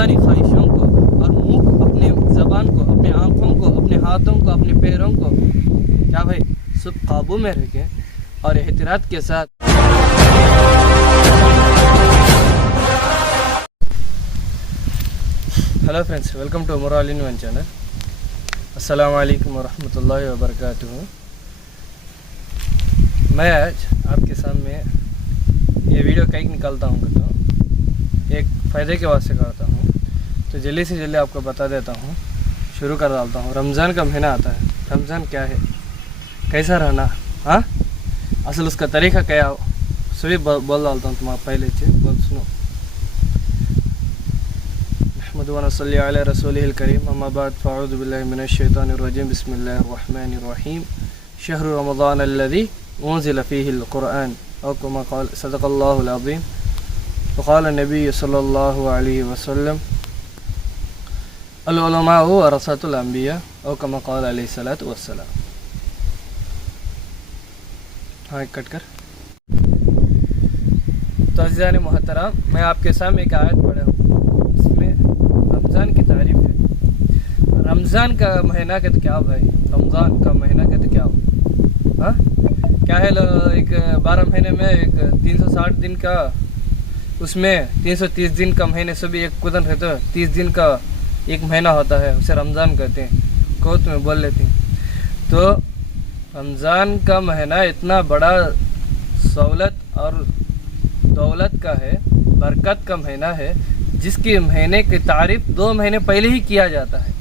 नफसानी ख्वाहिशों को और मुंह को, अपने ज़बान को, अपने आँखों को, अपने हाथों को, अपने पैरों को क्या भाई सब काबू में रखें और एहतियात के साथ hello friends, welcome to Umar all in one channel. अस्सलाम वालेकुम वरहमतुल्लाहि वबरकातुहू। मैं आज आपके सामने ये वीडियो कहीं निकालता हूँ तो एक फ़ायदे के वास्ते करता हूँ, तो जल्दी से जल्दी आपको बता देता हूँ, शुरू कर डालता हूँ। रमज़ान का महीना आता है। रमज़ान क्या है, कैसा रहना, हाँ असल उसका तरीका क्या हो, सभी बोल डालता हूँ। तुम पहले से बोल सुनो। अहमदु व नसल्ली अला रसूलिहिल करीम, अम्मा बाद फ़अऊज़ु बिल्लाहि मिनश शैतानिर रजीम, बिस्मिल्लाहिर रहमानिर रहीम। शहरु रमज़ान अल्लज़ी उन्ज़िला फ़ीहिल क़ुरआन औ कमा क़ाल सदक़ल्लाहुल अज़ीम फ़क़ाल नबी सल्लल्लाहु अलैहि वसल्लम अल उलमा वरसतुल अंबिया औ कमा क़ाल अलैहि सलातु वस्सलाम। हाँ कट कर। तो अज़ीज़ान मोहतरम, मैं आपके सामने एक आयत पढ़ा हूँ, इसमें रमज़ान की तारीफ़ है। रमज़ान का महीना का तो क्या भाई, रमज़ान का महीना का तो क्या हो, हाँ क्या है। एक 12 महीने में एक 360 दिन का, उसमें 330 दिन का महीने सभी एक कुदन रहते हैं, 30 दिन का एक महीना होता है, उसे रमज़ान कहते हैं। कोत में बोल लेते हैं। तो रमज़ान का महीना इतना बड़ा सहूलत और दौलत का है, बरकत का महीना है, जिसके महीने की तारीफ 2 महीने पहले ही किया जाता है।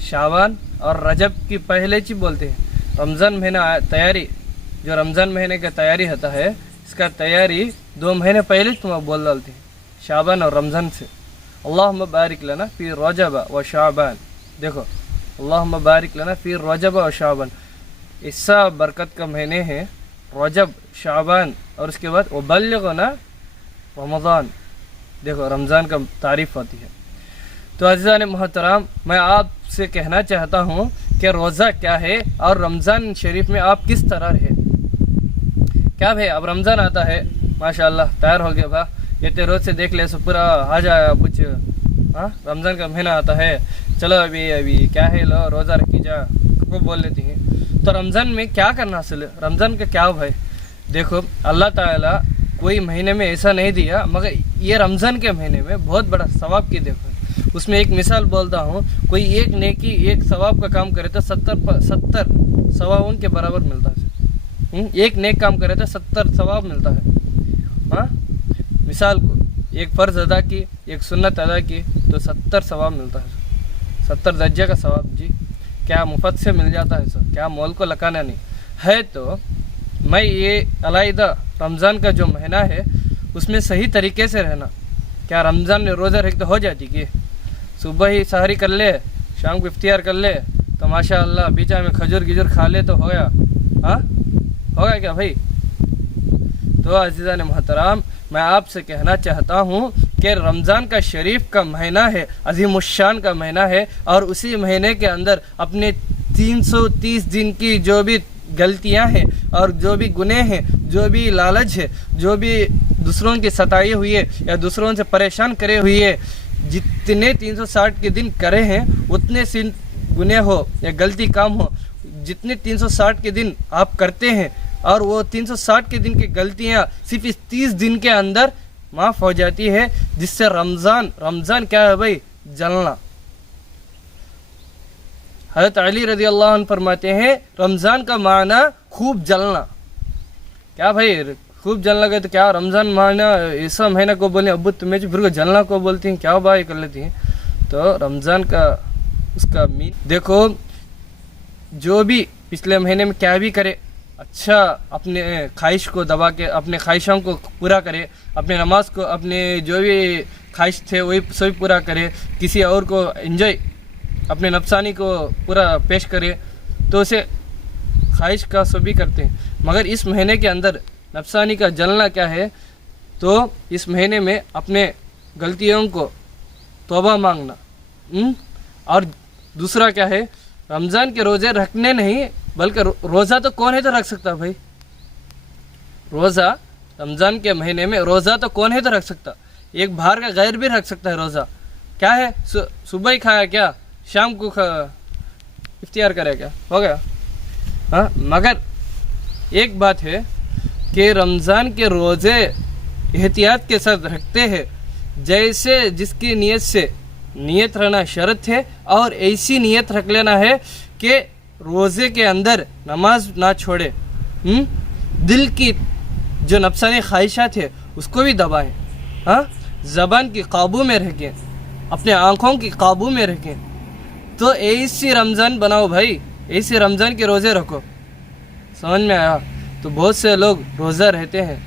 शाबान और रजब की पहले ही बोलते हैं। रमज़ान महीना तैयारी, जो रमज़ान महीने का तैयारी होता है, इसका तैयारी 2 महीने पहले तुम बोल डालते हैं, शाबान और रमज़ान से। अल्लाहुम्मा बारिक लना फी रजब व शाबान। देखो, अल्लाहुम्मा बारिक लना फी रजब व शाबान, इससा बरकत का महीने हैं रजब, शाबान, और उसके बाद वबल्लिगना रमज़ान। देखो रमज़ान का तारीफ़ होती है। तो अज़ीज़ान मोहतरम, मैं आपसे कहना चाहता हूँ कि रोज़ा क्या है और रमज़ान शरीफ में आप किस तरह रहे। क्या भाई, अब रमज़ान आता है, माशाअल्लाह तैयार हो गया भा, ये तो रोज़ से देख ले सब पूरा आ जाए कुछ। हाँ, रमज़ान का महीना आता है, चलो अभी क्या है, लो रोज़ा रखी जा, को बोल लेती हैं। तो रमज़ान में क्या करना असल, रमज़ान का क्या भाई। देखो, अल्लाह ताला कोई महीने में ऐसा नहीं दिया, मगर ये रमज़ान के महीने में बहुत बड़ा सवाब की। देखो उसमें एक मिसाल बोलता हूँ, कोई एक नेकी एक सवाब का काम करे तो 70 सवाब उनके बराबर मिलता है। एक नेक काम करे तो 70 सवाब मिलता है। हाँ, मिसाल को एक फ़र्ज़ अदा की, एक सुन्नत अदा की, तो 70 सवाब मिलता है, 70 दर्जे का सवाब। जी क्या मुफ्त से मिल जाता है सर, क्या मोल को लगाना नहीं है। तो मैं ये अलहदा रमज़ान का जो महीना है उसमें सही तरीके से रहना। क्या रमज़ान में रोज़ा रख तो हो जाती कि सुबह ही सहरी कर ले, शाम को इफ्तियार कर ले, तो माशाअल्लाह बीचा में खजूर गिजूर खा ले तो हो गया। हाँ होगा क्या भाई। तो अज़ीज़ान मोहतरम, मैं आपसे कहना चाहता हूँ कि रमज़ान का शरीफ का महीना है, अज़ीमुश्शान का महीना है, और उसी महीने के अंदर अपने 330 दिन की जो भी गलतियां हैं और जो भी गुनेह हैं, जो भी लालच है, जो भी दूसरों की सताई हुई है या दूसरों से परेशान करे हुई है, जितने 360 के दिन करे हैं उतने गुनेह हो या गलती काम हो, जितने 360 के दिन आप करते हैं, और वो 360 के दिन की गलतियां सिर्फ इस 30 दिन के अंदर माफ़ हो जाती है, जिससे रमज़ान क्या है भाई, जलना। हज़रत अली रज़ी अल्लाह अन्हु फरमाते हैं, रमज़ान का माना खूब जलना। क्या भाई, खूब जलना गए तो क्या रमज़ान माना ऐसा महीना को बोले, अब्बू तुम्हें जो फिर को जलना को बोलती हैं, क्या भाई कर लेती हैं। तो रमज़ान का उसका देखो, जो भी पिछले महीने में क्या भी करे, अच्छा अपने ख्वाहिश को दबा के अपने ख्वाहिशों को पूरा करे, अपने नमाज को, अपने जो भी ख्वाहिश थे वही सभी पूरा करे, किसी और को एंजॉय, अपने नफसानी को पूरा पेश करे, तो उसे ख्वाहिश का सभी करते हैं। मगर इस महीने के अंदर नफसानी का जलना क्या है, तो इस महीने में अपने गलतियों को तौबा मांगना। और दूसरा क्या है, रमज़ान के रोज़े रखने नहीं, बल्कि रोज़ा तो कौन है तो रख सकता भाई। रोज़ा रमज़ान के महीने में रोज़ा तो कौन है तो रख सकता, एक बाहर का गैर भी रख सकता है रोज़ा। क्या है, सुबह ही खाया क्या, शाम को इफ्तियार करे क्या, हो गया। हाँ, मगर एक बात है कि रमज़ान के रोज़े एहतियात के साथ रखते हैं, जैसे जिसकी नीयत से नीयत रहना शर्त है, और ऐसी नीयत रख लेना है कि रोज़े के अंदर नमाज ना छोड़े, दिल की जो नफसानी ख्वाहिशात है उसको भी दबाएं, हाँ, ज़बान की काबू में रखें, अपने आँखों की काबू में रखें। तो ऐसी रमज़ान बनाओ भाई, ऐसे रमज़ान के रोज़े रखो। समझ में आया? तो बहुत से लोग रोज़ा रहते हैं,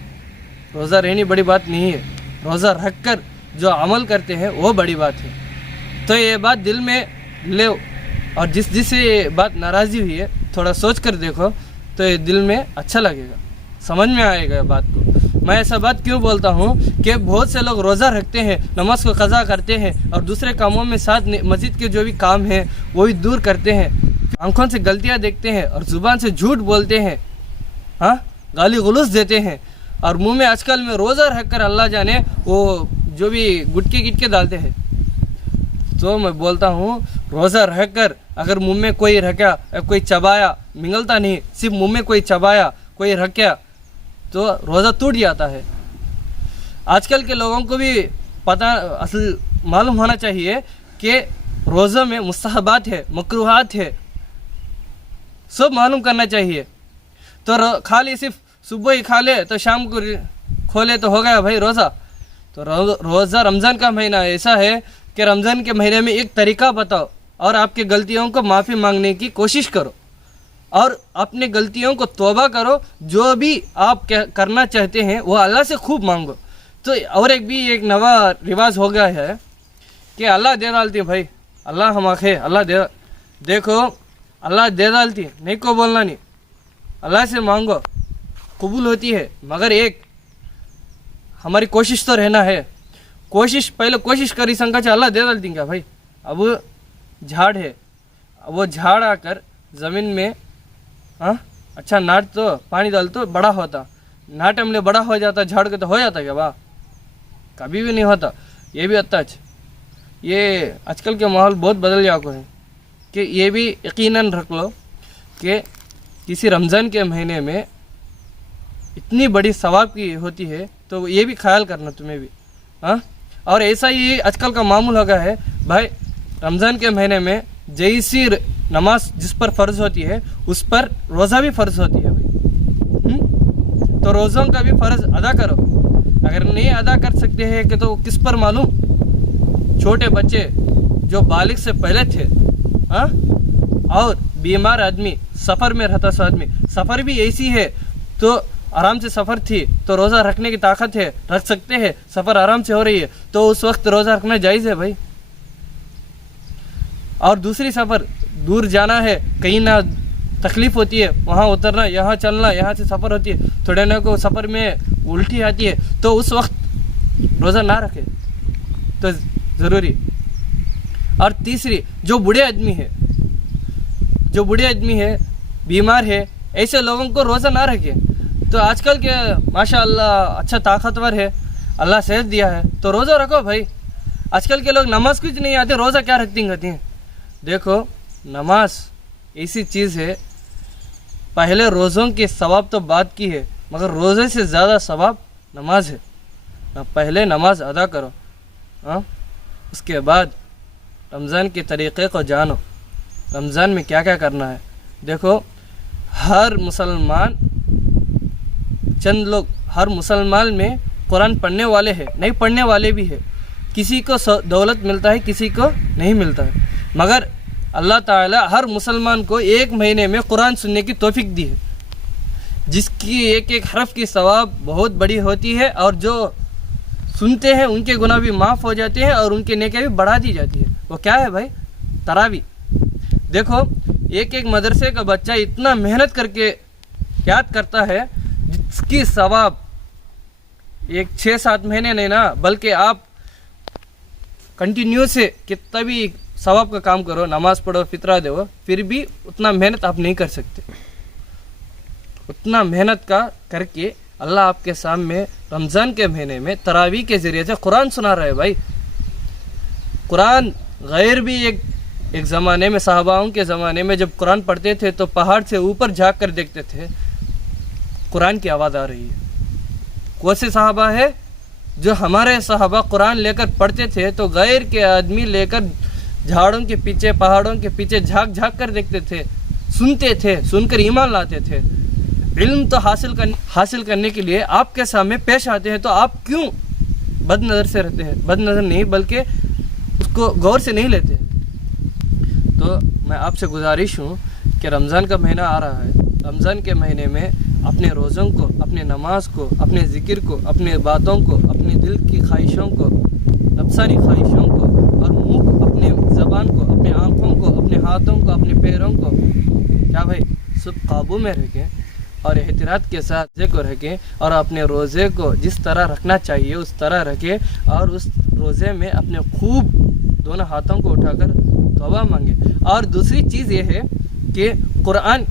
रोज़ा रहनी बड़ी बात नहीं है, रोज़ा रख कर जो अमल करते हैं वो बड़ी बात है। तो ये बात दिल में ले, और जिससे ये बात नाराज़ी हुई है थोड़ा सोच कर देखो, तो ये दिल में अच्छा लगेगा, समझ में आएगा बात को। मैं ऐसा बात क्यों बोलता हूँ कि बहुत से लोग रोज़ा रखते हैं, नमाज को क़ज़ा करते हैं, और दूसरे कामों में साथ मस्जिद के जो भी काम हैं वो भी दूर करते हैं, आंखों से गलतियाँ देखते हैं और ज़ुबान से झूठ बोलते हैं, हाँ, गाली गलौज देते हैं, और मुंह में आजकल में रोज़ा रख कर अल्लाह जाने वो जो भी गुटके गिटके डालते हैं। तो मैं बोलता हूँ रोज़ा रख कर अगर मुंह में कोई रखा, कोई चबाया, मिंगलता नहीं, सिर्फ मुंह में कोई चबाया, कोई रखा, तो रोज़ा टूट जाता है। आजकल के लोगों को भी पता असल मालूम होना चाहिए कि रोज़े में मुस्तहबात है, मकरूहात है, सब मालूम करना चाहिए। तो खाली सिर्फ सुबह ही खा ले तो शाम को खोले तो हो गया भाई रोज़ा। तो रोज़ा रमज़ान का महीना ऐसा है कि रमज़ान के महीने में एक तरीका बताओ और आपकी गलतियों को माफ़ी मांगने की कोशिश करो, और अपनी गलतियों को तौबा करो। जो भी आप करना चाहते हैं वो अल्लाह से खूब मांगो। तो और एक भी एक नवा रिवाज हो गया है कि अल्लाह दे डालती है भाई, अल्लाह हम आखे, अल्लाह दे, देखो अल्लाह दे डालती है, नहीं को बोलना नहीं, अल्लाह से मांगो, कबूल होती है। मगर एक हमारी कोशिश तो रहना है, कोशिश पहले कोशिश करी संका अल्लाह दे डालती क्या भाई। अब झाड़ है, वो झाड़ आकर ज़मीन में, हाँ, अच्छा नाट तो पानी डाल तो बड़ा होता, नाट हमले बड़ा हो जाता, झाड़ के तो हो जाता क्या वाह, कभी भी नहीं होता। ये भी अच्छा, ये आजकल के माहौल बहुत बदल जाको है कि ये भी यकीनन रख लो कि किसी रमज़ान के महीने में इतनी बड़ी सवाब की होती है, तो ये भी ख्याल करना तुम्हें भी, हाँ। और ऐसा ही आजकल का मामूल हो गया है भाई, रमज़ान के महीने में जैसी नमाज जिस पर फ़र्ज होती है उस पर रोज़ा भी फ़र्ज होती है भाई। तो रोज़ों का भी फ़र्ज अदा करो। अगर नहीं अदा कर सकते हैं कि तो किस पर मालूम, छोटे बच्चे जो बालिग से पहले थे, हाँ, और बीमार आदमी, सफ़र में रहता सो आदमी, सफ़र भी ऐसी है तो आराम से सफ़र थी तो रोज़ा रखने की ताकत है, रख सकते हैं, सफ़र आराम से हो रही है तो उस वक्त रोज़ा रखना जायज़ है भाई। और दूसरी सफ़र दूर जाना है, कहीं ना तकलीफ़ होती है, वहाँ उतरना, यहाँ चलना, यहाँ से सफ़र होती है, थोड़े ना को सफ़र में उल्टी आती है, तो उस वक्त रोज़ा ना रखे तो ज़रूरी। और तीसरी जो बूढ़े आदमी है, जो बूढ़े आदमी है, बीमार है, ऐसे लोगों को रोज़ा ना रखे। तो आजकल के माशाअल्लाह अच्छा ताकतवर है, अल्लाह सेहत दिया है, तो रोज़ा रखो भाई। आजकल के लोग नमाज कुछ नहीं आते, रोज़ा क्या रखती हैं। देखो नमाज ऐसी चीज़ है, पहले रोज़ों के सवाब तो बात की है, मगर रोज़े से ज़्यादा सवाब नमाज है ना। पहले नमाज अदा करो, हाँ, उसके बाद रमज़ान के तरीक़े को जानो, रमज़ान में क्या क्या करना है। देखो हर मुसलमान, चंद लोग हर मुसलमान में कुरान पढ़ने वाले हैं, नहीं पढ़ने वाले भी है, किसी को दौलत मिलता है, किसी को नहीं मिलता है, मगर अल्लाह ताला हर मुसलमान को एक महीने में कुरान सुनने की तौफीक दी है, जिसकी एक एक हरफ की सवाब बहुत बड़ी होती है, और जो सुनते हैं उनके गुनाह भी माफ़ हो जाते हैं और उनके नेकियां भी बढ़ा दी जाती है। वो क्या है भाई, तरावी। देखो एक एक मदरसे का बच्चा इतना मेहनत करके याद करता है, जिसकी सवाब एक 6-7 महीने नहीं ना, बल्कि आप कंटिन्यू से कितना भी सवाब का काम करो, नमाज पढ़ो, फितरा दो, फिर भी उतना मेहनत आप नहीं कर सकते। उतना मेहनत का करके اللہ آپ کے سامنے رمضان کے مہینے میں تراویح کے ذریعے سے قرآن سنا رہا ہے بھائی. قرآن غیر بھی ایک زمانے میں صحاباؤں کے زمانے میں جب قرآن پڑھتے تھے تو پہاڑ سے اوپر جھانک کر دیکھتے تھے قرآن کی آواز آ رہی ہے. کون سے صحابہ ہے؟ جو ہمارے صحابہ قرآن لے کر پڑھتے تھے تو غیر کے آدمی لے کر جھاڑوں کے پیچھے پہاڑوں کے پیچھے جھانک جھانک کر دیکھتے تھے, سنتے تھے, سن کر ایمان لاتے تھے. علم تو حاصل کرنے کے لیے آپ کے سامنے پیش آتے ہیں تو آپ کیوں بد نظر سے رہتے ہیں؟ بد نظر نہیں بلکہ اس کو غور سے نہیں لیتے. تو میں آپ سے گزارش ہوں کہ رمضان کا مہینہ آ رہا ہے. رمضان کے مہینے میں اپنے روزوں کو, اپنے نماز کو, اپنے ذکر کو, اپنے باتوں کو, اپنے دل کی خواہشوں کو, نفسانی خواہشوں کو, اور منہ کو, اپنے زبان کو, اپنے آنکھوں کو, اپنے ہاتھوں کو, اپنے پیروں کو کیا بھائی سب قابو میں رکھیں اور احتیاط کے ساتھ روزے کو رکھیں اور اپنے روزے کو جس طرح رکھنا چاہیے اس طرح رکھیں اور اس روزے میں اپنے خوب دونوں ہاتھوں کو اٹھا کر توبہ مانگے. اور دوسری چیز یہ ہے کہ قرآن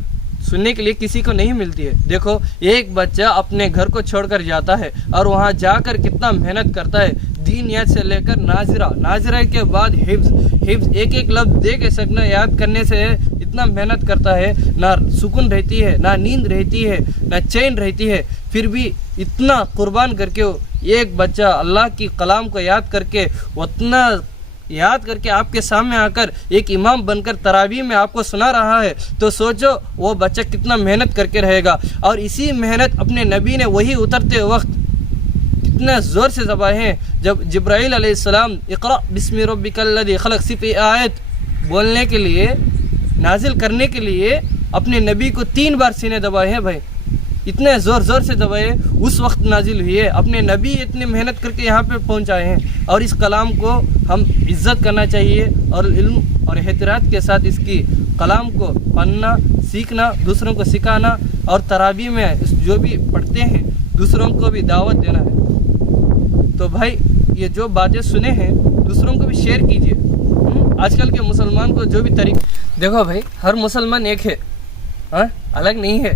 سننے کے لیے کسی کو نہیں ملتی ہے. دیکھو ایک بچہ اپنے گھر کو چھوڑ کر جاتا ہے اور وہاں جا کر کتنا محنت کرتا ہے, دین یاد سے لے کر ناظرہ کے بعد حفظ ایک لفظ دے کے سکنا یاد کرنے سے اتنا محنت کرتا ہے, نہ سکون رہتی ہے, نہ نیند رہتی ہے, نہ چین رہتی ہے, پھر بھی اتنا قربان کر کے ایک بچہ اللہ کی کلام کو یاد کر کے اتنا یاد کر کے آپ کے سامنے آ کر ایک امام بن کر تراویح میں آپ کو سنا رہا ہے تو سوچو وہ بچہ کتنا محنت کر کے رہے گا. اور اسی محنت اپنے نبی نے وہی اترتے وقت کتنے زور سے دبائے. جب جبرائیل علیہ السلام اقرأ بسم ربک الذی خلق صرف آیت بولنے کے لیے, نازل کرنے کے لیے اپنے نبی کو 3 بار سینے دبائے ہیں بھائی, اتنے زور سے دبائے, اس وقت نازل ہوئی ہے. اپنے نبی اتنی محنت کر کے یہاں پہ پہنچائے ہیں اور اس کلام کو ہم عزت کرنا چاہیے اور علم اور احتیاط کے ساتھ اس کی کلام کو پڑھنا, سیکھنا, دوسروں کو سکھانا اور تراویح میں جو بھی پڑھتے ہیں دوسروں کو بھی دعوت دینا ہے. تو بھائی یہ جو باتیں سنے ہیں دوسروں کو بھی شیئر کیجیے. آج کل کے مسلمان کو جو بھی طریقہ دیکھو بھائی, ہر مسلمان ایک ہے, الگ نہیں ہے.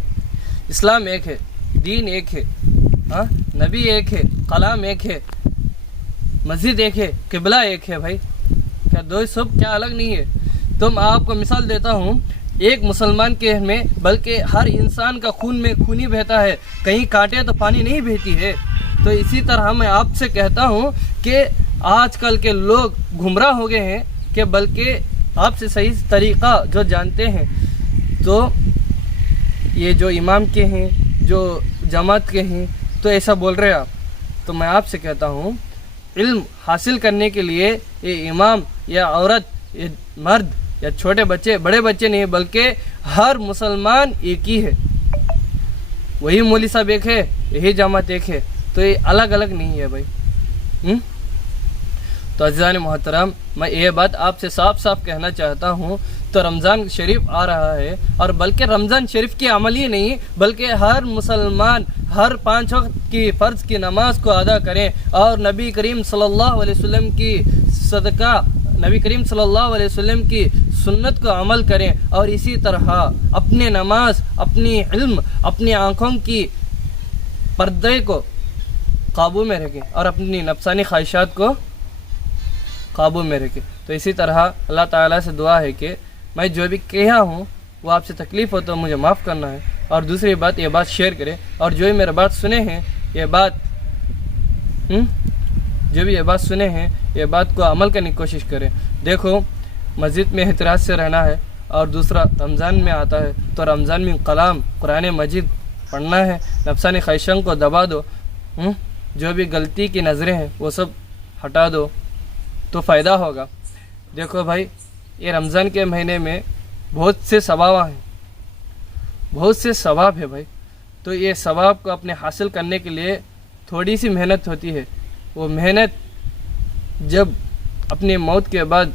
اسلام ایک ہے, دین ایک ہے, نبی ایک ہے, کلام ایک ہے, مسجد ایک ہے, قبلہ ایک ہے. بھائی کیا دو سب کیا الگ نہیں ہے؟ تو میں آپ کو مثال دیتا ہوں, ایک مسلمان کے میں بلکہ ہر انسان کا خون میں خونی بہتا ہے, کہیں کاٹے تو پانی نہیں بہتی ہے. تو اسی طرح میں آپ سے کہتا ہوں کہ آج کل کے لوگ گمراہ ہو گئے ہیں کہ بلکہ آپ سے صحیح طریقہ جو جانتے ہیں تو یہ جو امام کے ہیں, جو جماعت کے ہیں, تو ایسا بول رہے آپ. تو میں آپ سے کہتا ہوں علم حاصل کرنے کے لیے یہ امام یا عورت یا مرد یا چھوٹے بچے بڑے بچے نہیں بلکہ ہر مسلمان ایک ہی ہے. وہی مولوی صاحب ایک ہے, یہی جماعت ایک ہے, تو یہ الگ الگ نہیں ہے بھائی. تو عزیزان محترم, میں یہ بات آپ سے صاف کہنا چاہتا ہوں. تو رمضان شریف آ رہا ہے اور بلکہ رمضان شریف کی عمل ہی نہیں بلکہ ہر مسلمان ہر 5 وقت کی فرض کی نماز کو ادا کریں اور نبی کریم صلی اللہ علیہ وسلم کی صدقہ, نبی کریم صلی اللہ علیہ وسلم کی سنت کو عمل کریں اور اسی طرح اپنے نماز, اپنی علم, اپنی آنکھوں کی پردے کو قابو میں رکھیں اور اپنی نفسانی خواہشات کو قابو میں رکھیں. تو اسی طرح اللہ تعالیٰ سے دعا ہے کہ میں جو بھی کہا ہوں وہ آپ سے تکلیف ہو تو مجھے معاف کرنا ہے, اور دوسری بات یہ بات شیئر کریں, اور جو بھی میرے بات سنے ہیں یہ بات سنے ہیں یہ بات کو عمل کرنے کی کوشش کریں. دیکھو مسجد میں احتیاط سے رہنا ہے, اور دوسرا رمضان میں آتا ہے تو رمضان میں کلام قرآن مجید پڑھنا ہے, نفسانی خواہشوں کو دبا دو, جو بھی غلطی کی نظریں ہیں وہ سب ہٹا دو تو فائدہ ہوگا. دیکھو بھائی یہ رمضان کے مہینے میں بہت سے ثواب ہیں, بہت سے ثواب ہے بھائی. تو یہ ثواب کو اپنے حاصل کرنے کے لیے تھوڑی سی محنت ہوتی ہے. وہ محنت جب اپنی موت کے بعد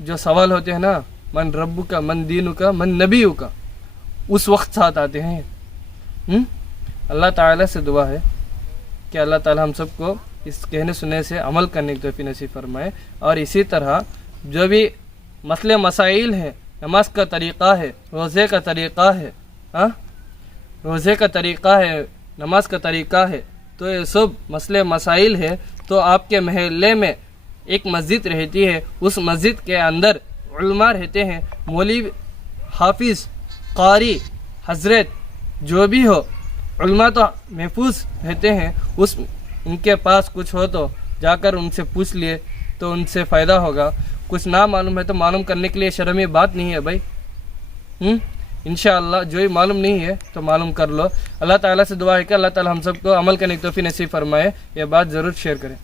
جو سوال ہوتے ہیں نا, من ربو کا, من دینو کا, من نبیو کا, اس وقت ساتھ آتے ہیں. اللہ تعالیٰ سے دعا ہے کہ اللہ تعالیٰ ہم سب کو اس کہنے سننے سے عمل کرنے کی توفیق نصیب فرمائے. اور اسی طرح جو بھی مسئلے مسائل ہیں, نماز کا طریقہ ہے, روزے کا طریقہ ہے, روزے کا طریقہ ہے, नमाज का तरीक़ा है, तो ये सब मसले मसाइल है। तो आपके महल्ले में एक मस्जिद रहती है, उस मस्जिद के अंदर उलमा रहते हैं, मौलवी, हाफिज़, कारी, हजरत जो भी हो, उलमा तो महफूज रहते हैं। उनके पास कुछ हो तो जाकर उनसे पूछ लिए तो उनसे फ़ायदा होगा। कुछ ना मालूम है तो मालूम करने के लिए शर्म बात नहीं है भाई। इंशाअल्लाह जो ही मालूम नहीं है तो मालूम कर लो। अल्लाह ताला से दुआ है कि अल्लाह ताला हम सबको अमल करने की तौफीक नसीब फरमाए। ये बात ज़रूर शेयर करें।